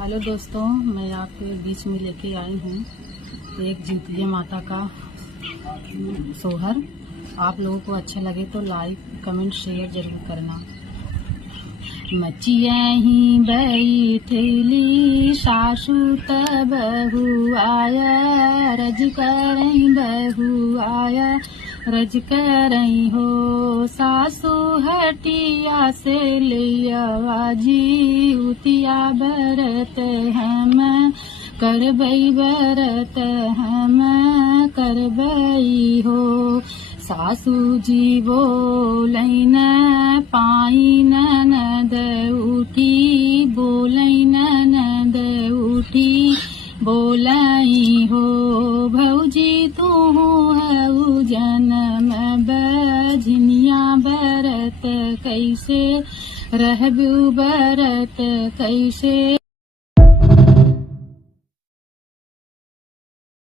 Hello दोस्तों, मैं आपके बीच में लेके आई हूँ एक जीतिया माता का सोहर। आप लोगों को अच्छा लगे तो लाइक कमेंट शेयर जरूर करना। मचियही बैठली सासू त बहू आया, रज करई बहू आया, रज करई हो। सासू हटिया से लिया जी, उतिया बरत हम करबई, बरत हम करबई हो। सासू जी बोलैन पाइन ननद उठी, बोलैन ननद उठी, बोलाई हो। भौजी तू हऊ जन्म बजनिया, बरत कैसे रहबू, बरत कैसे